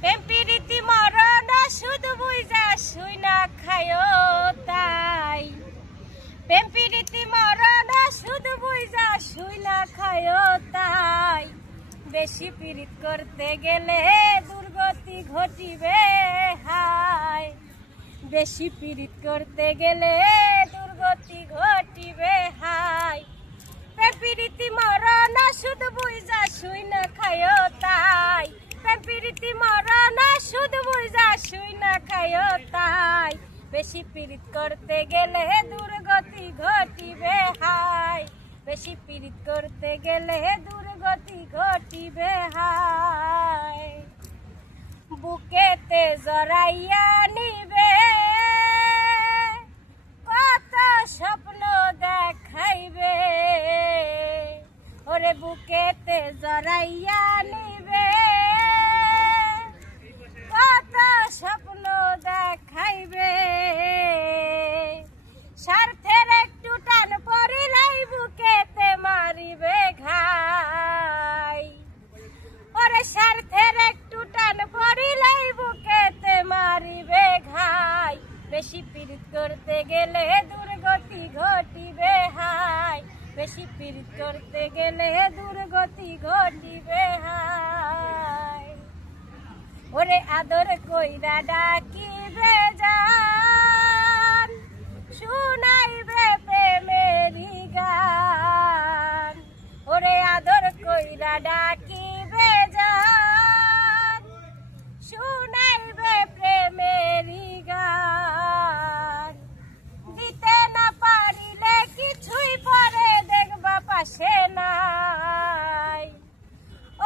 প্রেম প্রীতি মরণ শুধু বুঝা শুই না খায়ো তাই। প্রেম প্রীতি মরণ শুধু বুঝা শুই না খায়ো তাই। বেশি পীড়িত করতে গেলে দুর্গতি ঘটিবে হায়। বেশি পীড়িত করতে গেলে দুর্গতি ঘটিবে হায়। প্রেম প্রীতি মরণ শুধু বুঝা শুই না খায়ো তাই। প্রেম প্রীতি মরণ শুধু বুঝা শুই না খায়ো তাই। বেশি পীড়িত করতে গেলে দুর্গতি ঘটিবে হায়। বেশি পীড়িত করতে গেলে দুর্গতি ঘটিবে হায়। বুকেতে জড়াইয়া নিবে কত স্বপ্ন দেখাইবে। ওরে বুকেতে জড়াইয়া নিবে কত স্বপ্ন দেখাইবে। স্বার্থের একটু টান পড়িলেই বুকেতে মারিবে ঘাই। ওরে স্বার্থের একটু টান পড়িলেই বুকেতে মারিবে ঘাই। বেশি পীড়িত করতে গেলে দুর্গতি ঘটিবে হায়। বেশি পীড়িত করতে গেলে দুর্গতি ঘটিবে হায়। ওরে আদর কইরা ডাকিবে জান শুনাইবে প্রেমেরি গান। ওরে আদর কইরা ডাকিবে জান শুনাইবে প্রেমেরি গান। দিতে না পারিলে কিছুই পরে দেখবা পাশে নাই।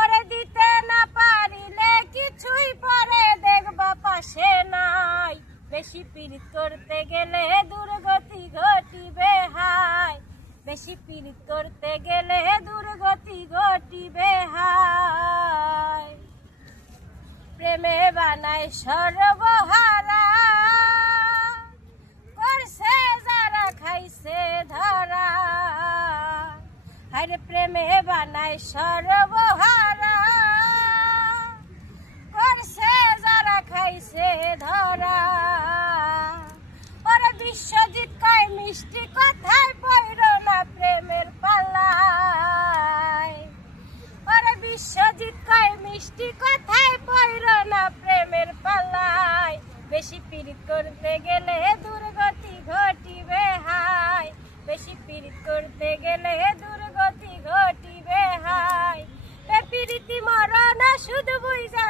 ওরে দিতে না পারিলে কিছুই পরে দেখবা পাশে নাই। বেশি পীড়িত করতে গেলে দুর্গতি ঘটিবে হায়। বেশি পীড়িত করতে গেলে দুর্গতি ঘটিবে হায়। প্রেমে বানায় সর্বহারা করছে যারা খাইছে ধরা। আরে প্রেমে বানায় সর্বহারা করছে যারা খাইছে ধরা। ওরে বিশ্বজিৎ কয় মিষ্টি কথায় পইরো না প্রেমের পাল্লায়। ওরে বিশ্বজিৎ কয় মিষ্টি কথায় পইরো না প্রেমের পাল্লায়। বেশি পীড়িত করতে গেলে দুর্গতি ঘটিবে হায়। বেশি পীড়িত করতে গেলে দুর্গতি ঘটিবে হায়। প্রেম প্রীতি মরণ শুধু বুঝা